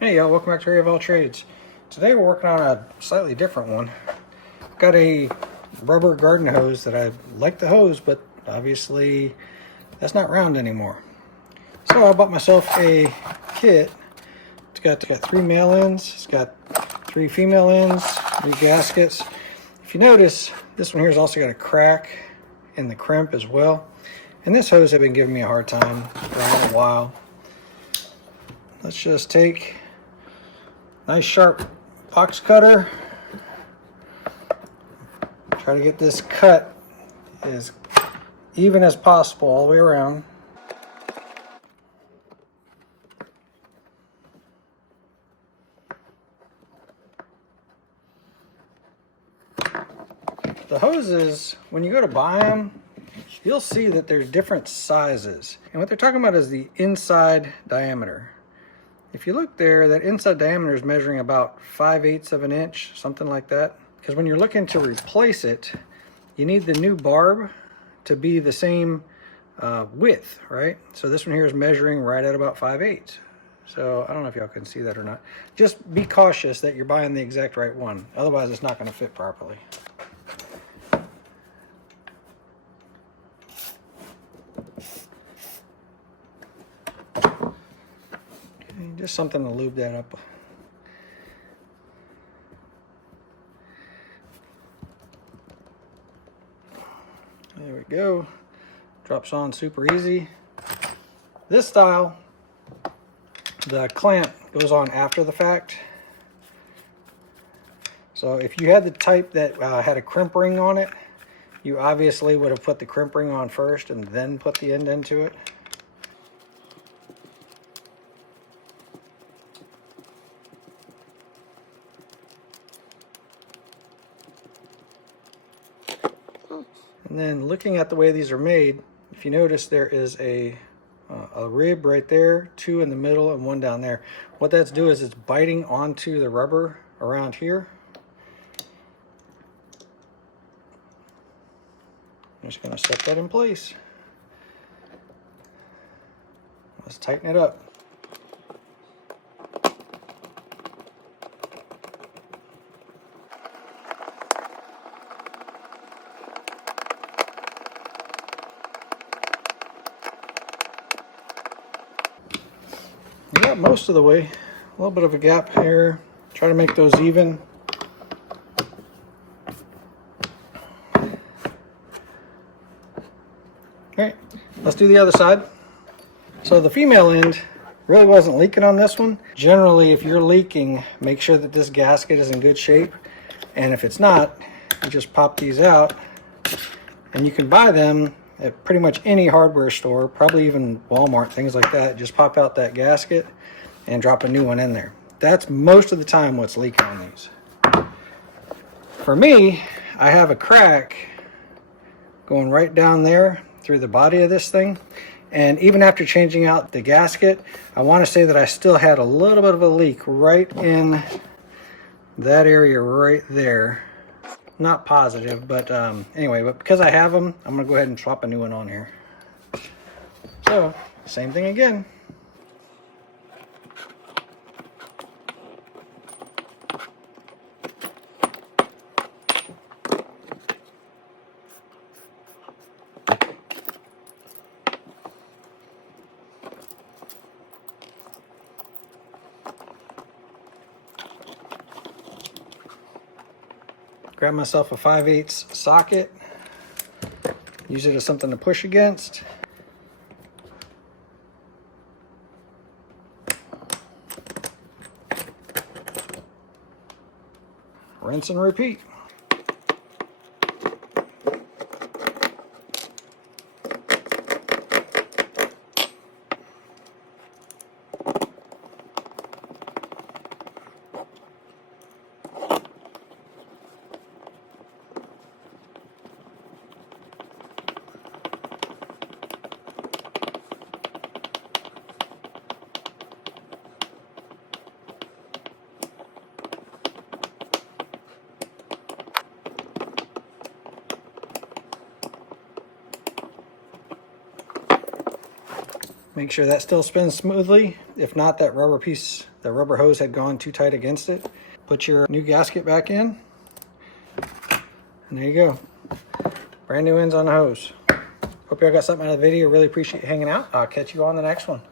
Hey y'all, welcome back to Area of All Trades. Today we're working on a slightly different one. Got a rubber garden hose that I like the hose, but obviously that's not round anymore. So I bought myself a kit. It's got 3 male ends, it's got 3 female ends, 3 gaskets. If you notice, this one here has also got a crack in the crimp as well. And this hose had been giving me a hard time for a little while. Let's just take nice sharp box cutter. Try to get this cut as even as possible all the way around. The hoses, when you go to buy them, you'll see that there's different sizes. And what they're talking about is the inside diameter. If you look there, that inside diameter is measuring about 5/8 of an inch, something like that. Because when you're looking to replace it, you need the new barb to be the same width, right? So this one here is measuring right at about 5/8. So I don't know if y'all can see that or not. Just be cautious that you're buying the exact right one. Otherwise, it's not going to fit properly. Just something to lube that up. There we go. Drops on super easy. This style, the clamp goes on after the fact. So if you had the type that had a crimp ring on it, you obviously would have put the crimp ring on first and then put the end into it. And then looking at the way these are made, if you notice there is a rib right there, 2 in the middle and 1 down there. What that's doing is it's biting onto the rubber around here. I'm just going to set that in place. Let's tighten it up. We got most of the way. A little bit of a gap here. Try to make those even. Alright, let's do the other side. So the female end really wasn't leaking on this one. Generally, if you're leaking, make sure that this gasket is in good shape. And if it's not, you just pop these out. And you can buy them at pretty much any hardware store, probably even Walmart, things like that. Just pop out that gasket and drop a new one in there. That's most of the time what's leaking on these. For me, I have a crack going right down there through the body of this thing. And even after changing out the gasket, I want to say that I still had a little bit of a leak right in that area right there. Not positive, but anyway, but because I have them, I'm gonna go ahead and swap a new one on here. So, same thing again. Grab myself a 5/8 socket, use it as something to push against. Rinse and repeat. Make sure that still spins smoothly. If not, that rubber piece The rubber hose had gone too tight against it. Put your new gasket back in. And there you go. Brand new ends on the hose. Hope y'all got something out of the video. Really appreciate you hanging out. I'll catch you on the next one.